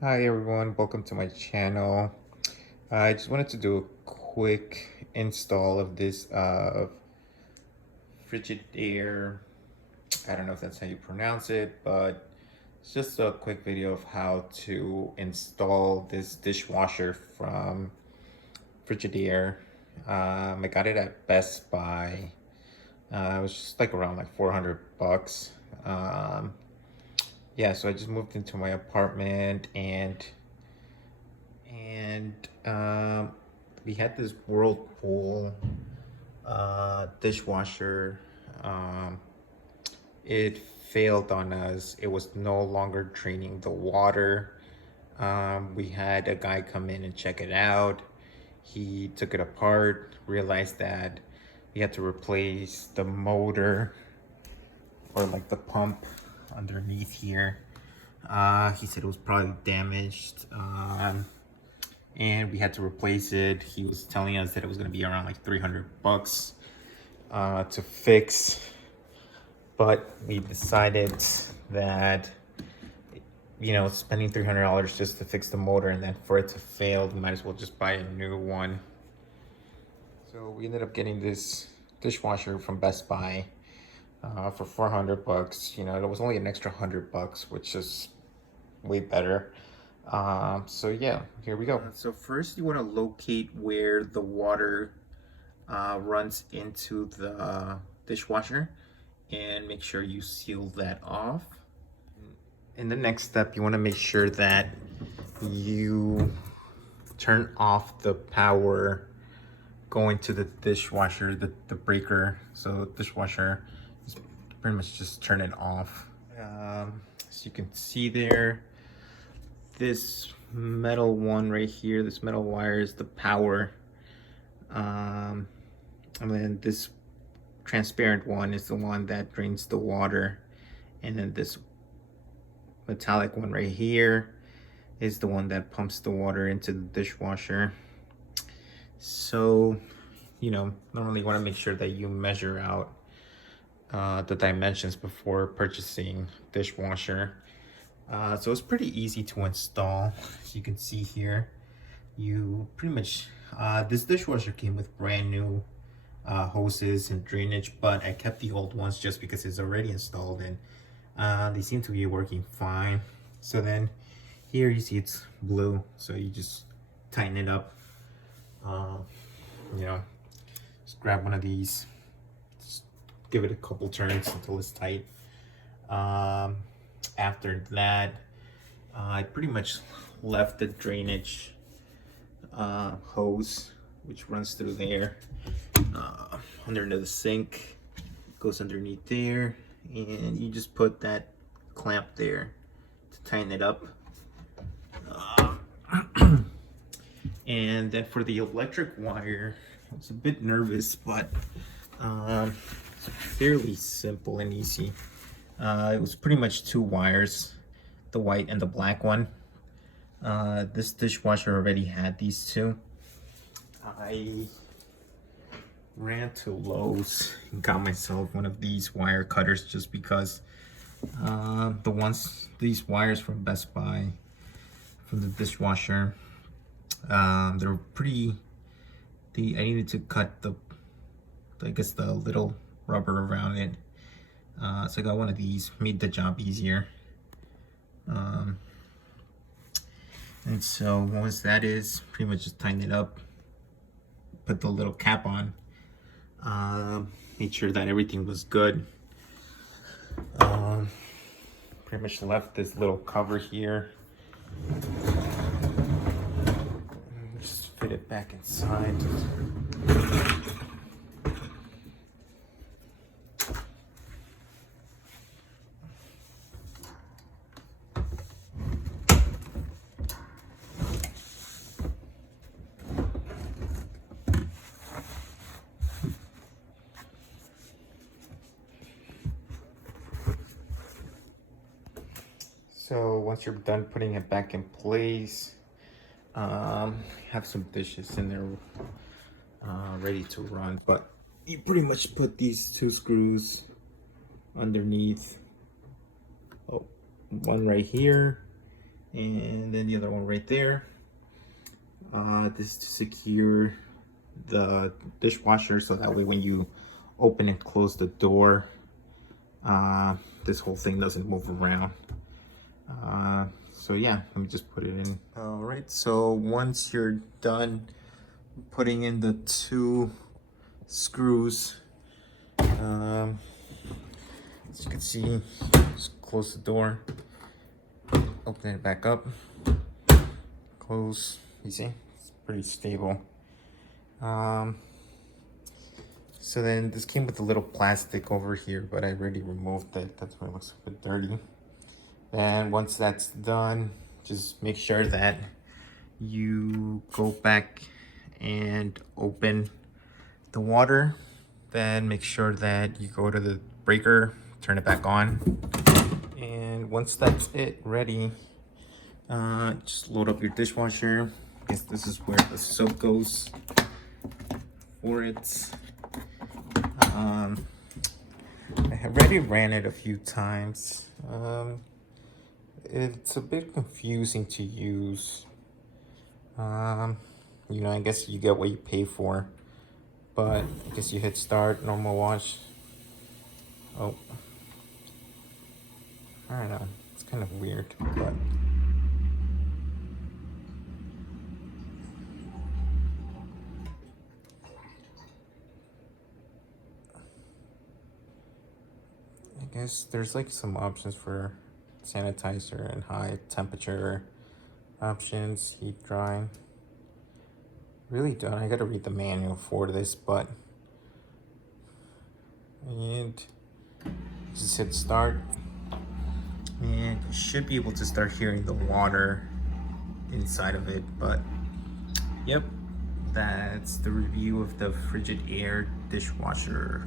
Hi everyone, welcome to my channel. I just wanted to do a quick install of this Frigidaire. I don't know if that's how you pronounce it, but it's just a quick video of how to install this dishwasher from Frigidaire. I got it at Best Buy. It was just like around like 400 bucks. Yeah, so I just moved into my apartment and we had this Whirlpool dishwasher. Um, it failed on us. It was no longer draining the water. We had a guy come in and check it out. He took it apart, realized that we had to replace the motor or like the pump underneath here. He said it was probably damaged. And we had to replace it. He was telling us that it was going to be around like 300 bucks to fix, but we decided that spending $300 just to fix the motor and then for it to fail, we might as well just buy a new one. So we ended up getting this dishwasher from Best Buy for 400 bucks. It was only an extra 100 bucks, which is way better. So yeah, here we go. So first you want to locate where the water runs into the dishwasher and make sure you seal that off. In the next step, you want to make sure that you turn off the power going to the dishwasher, the breaker. So the dishwasher is pretty much just turn it off. So you can see there, this metal one right here, this metal wire is the power. And then this transparent one is the one that drains the water. And then this metallic one right here is the one that pumps the water into the dishwasher. So, normally you want to make sure that you measure out the dimensions before purchasing dishwasher. So it's pretty easy to install. As you can see here, you pretty much, this dishwasher came with brand new hoses and drainage, but I kept the old ones just because it's already installed and they seem to be working fine. So then here you see it's blue, so you just tighten it up. Just grab one of these, just give it a couple turns until it's tight. After that, I pretty much left the drainage hose, which runs through there, under the sink, goes underneath there, and you just put that clamp there to tighten it up. And then for the electric wire, I was a bit nervous, but it's fairly simple and easy. It was pretty much two wires, the white and the black one. This dishwasher already had these two. I ran to Lowe's and got myself one of these wire cutters just because these wires from Best Buy, from the dishwasher, they're pretty, I needed to cut I guess the little rubber around it. So I got one of these, made the job easier. And so once that is, pretty much just tighten it up, put the little cap on, made sure that everything was good. Pretty much left this little cover here. Just fit it back inside. So once you're done putting it back in place, have some dishes in there ready to run, but you pretty much put these two screws underneath. Oh, one right here and then the other one right there. This is to secure the dishwasher, so that way when you open and close the door, this whole thing doesn't move around. So yeah, let me just put it in. All right, so once you're done putting in the 2 screws, as you can see, just close the door, open it back up, close. You see, it's pretty stable. So then this came with a little plastic over here, but I already removed it. That's why it looks a bit dirty. And once that's done, just make sure that you go back and open the water. Then make sure that you go to the breaker, turn it back on. And once that's it, ready, just load up your dishwasher. I guess this is where the soap goes for it. I have already ran it a few times. It's a bit confusing to use. You know, I guess you get what you pay for, but I guess you hit start, normal wash. Oh, I don't know, it's kind of weird, but I guess there's like some options for sanitizer and high temperature options, heat drying. Really don't. I gotta read the manual for this, but and just hit start, and you should be able to start hearing the water inside of it. But yep, that's the review of the Frigidaire dishwasher.